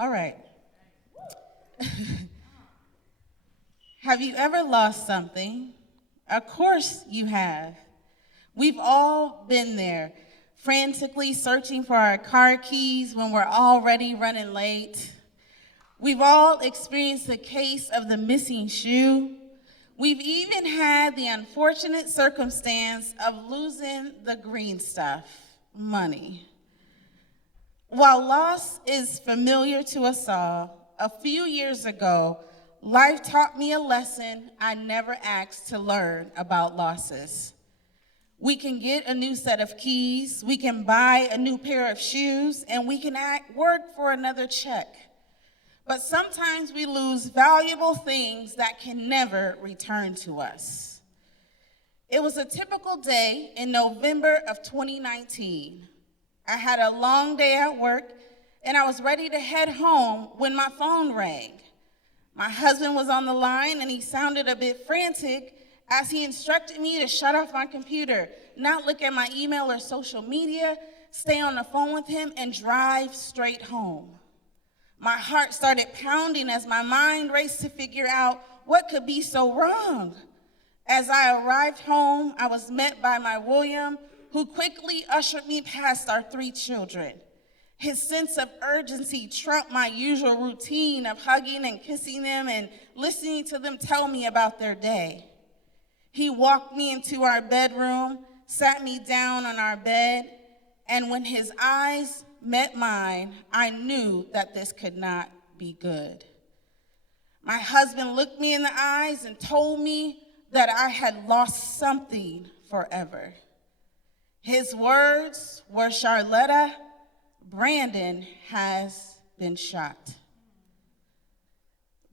All right. Have you ever lost something? Of course you have. We've all been there, frantically searching for our car keys when we're already running late. We've all experienced the case of the missing shoe. We've even had the unfortunate circumstance of losing the green stuff, money. While loss is familiar to us all, a few years ago, life taught me a lesson I never asked to learn about losses. We can get a new set of keys, we can buy a new pair of shoes, and we can work for another check. But sometimes we lose valuable things that can never return to us. It was a typical day in November of 2019. I had a long day at work, and I was ready to head home when my phone rang. My husband was on the line, and he sounded a bit frantic as he instructed me to shut off my computer, not look at my email or social media, stay on the phone with him, and drive straight home. My heart started pounding as my mind raced to figure out what could be so wrong. As I arrived home, I was met by my William, who quickly ushered me past our 3 children. His sense of urgency trumped my usual routine of hugging and kissing them and listening to them tell me about their day. He walked me into our bedroom, sat me down on our bed, and when his eyes met mine, I knew that this could not be good. My husband looked me in the eyes and told me that I had lost something forever. His words were, "Charlatta, Brandon has been shot."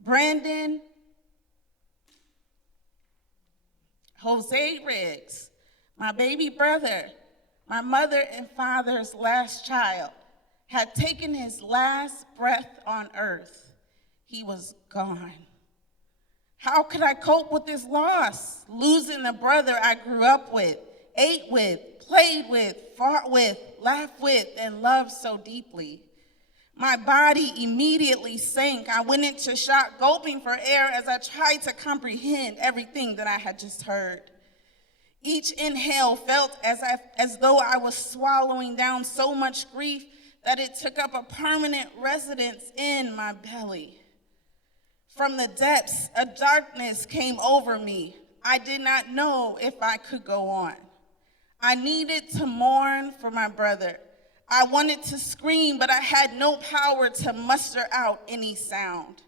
Brandon Jose Riggs, my baby brother, my mother and father's last child, had taken his last breath on earth. He was gone. How could I cope with this loss? Losing the brother I grew up with, ate with, played with, fought with, laughed with, and loved so deeply. My body immediately sank. I went into shock, gulping for air as I tried to comprehend everything that I had just heard. Each inhale felt as though I was swallowing down so much grief that it took up a permanent residence in my belly. From the depths, a darkness came over me. I did not know if I could go on. I needed to mourn for my brother. I wanted to scream, but I had no power to muster out any sound.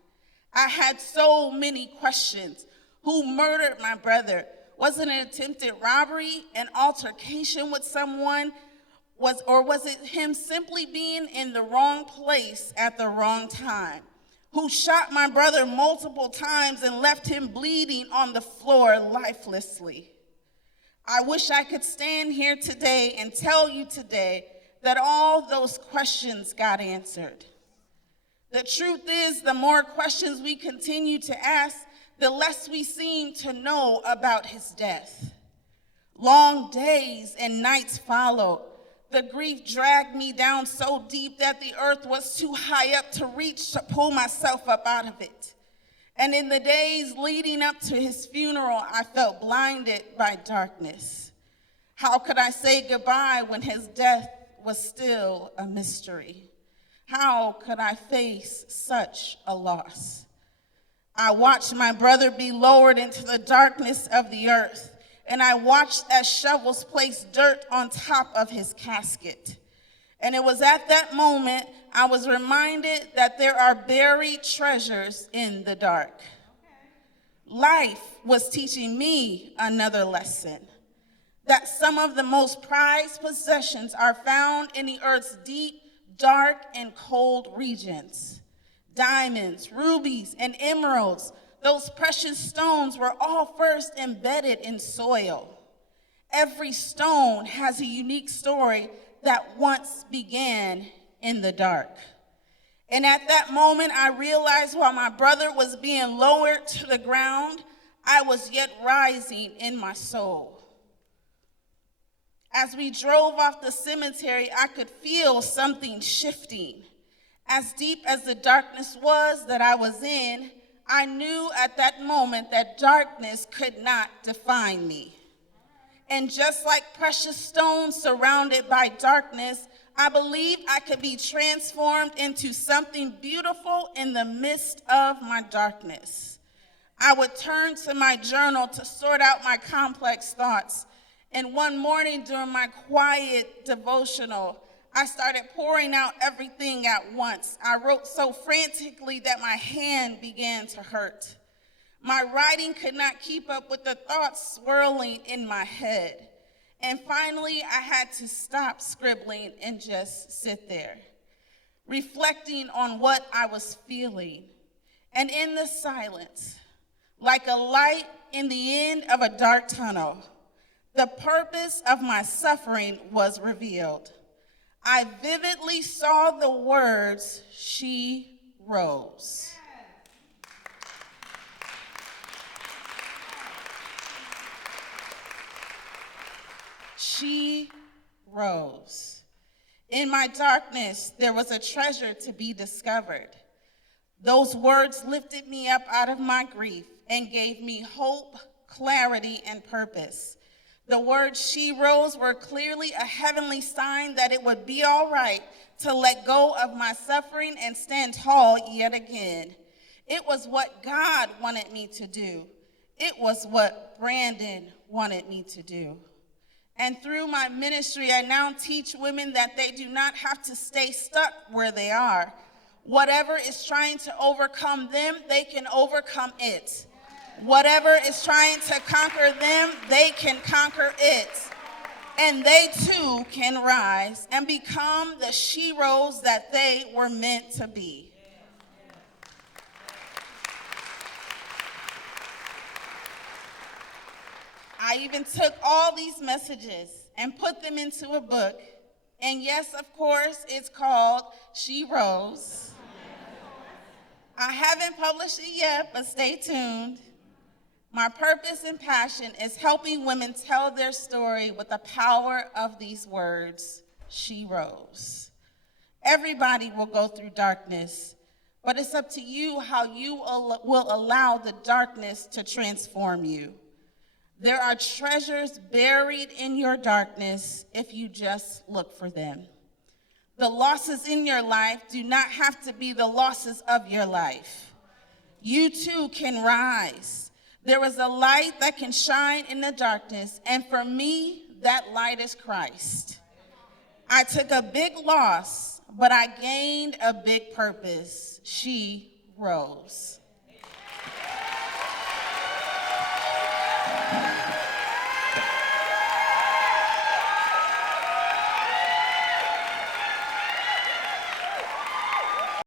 I had so many questions. Who murdered my brother? Was it an attempted robbery, an altercation with someone? Or was it him simply being in the wrong place at the wrong time? Who shot my brother multiple times and left him bleeding on the floor lifelessly? I wish I could stand here today and tell you today that all those questions got answered. The truth is, the more questions we continue to ask, the less we seem to know about his death. Long days and nights followed. The grief dragged me down so deep that the earth was too high up to reach to pull myself up out of it. And in the days leading up to his funeral, I felt blinded by darkness. How could I say goodbye when his death was still a mystery? How could I face such a loss? I watched my brother be lowered into the darkness of the earth, and I watched as shovels placed dirt on top of his casket. And it was at that moment I was reminded that there are buried treasures in the dark. Life was teaching me another lesson, that some of the most prized possessions are found in the earth's deep, dark, and cold regions. Diamonds, rubies, and emeralds, those precious stones were all first embedded in soil. Every stone has a unique story that once began in the dark. And at that moment, I realized while my brother was being lowered to the ground, I was yet rising in my soul. As we drove off the cemetery, I could feel something shifting. As deep as the darkness was that I was in, I knew at that moment that darkness could not define me. And just like precious stones surrounded by darkness, I believed I could be transformed into something beautiful in the midst of my darkness. I would turn to my journal to sort out my complex thoughts. And one morning during my quiet devotional, I started pouring out everything at once. I wrote so frantically that my hand began to hurt. My writing could not keep up with the thoughts swirling in my head. And finally, I had to stop scribbling and just sit there, reflecting on what I was feeling. And in the silence, like a light in the end of a dark tunnel, the purpose of my suffering was revealed. I vividly saw the words, "She rose." She rose. In my darkness, there was a treasure to be discovered. Those words lifted me up out of my grief and gave me hope, clarity, and purpose. The words "she rose" were clearly a heavenly sign that it would be all right to let go of my suffering and stand tall yet again. It was what God wanted me to do. It was what Brandon wanted me to do. And through my ministry, I now teach women that they do not have to stay stuck where they are. Whatever is trying to overcome them, they can overcome it. Whatever is trying to conquer them, they can conquer it. And they too can rise and become the sheroes that they were meant to be. I even took all these messages and put them into a book. And yes, of course, it's called She Rose. I haven't published it yet, but stay tuned. My purpose and passion is helping women tell their story with the power of these words, "She rose." Everybody will go through darkness, but it's up to you how you will allow the darkness to transform you. There are treasures buried in your darkness if you just look for them. The losses in your life do not have to be the losses of your life. You too can rise. There is a light that can shine in the darkness, and for me, that light is Christ. I took a big loss, but I gained a big purpose. She rose.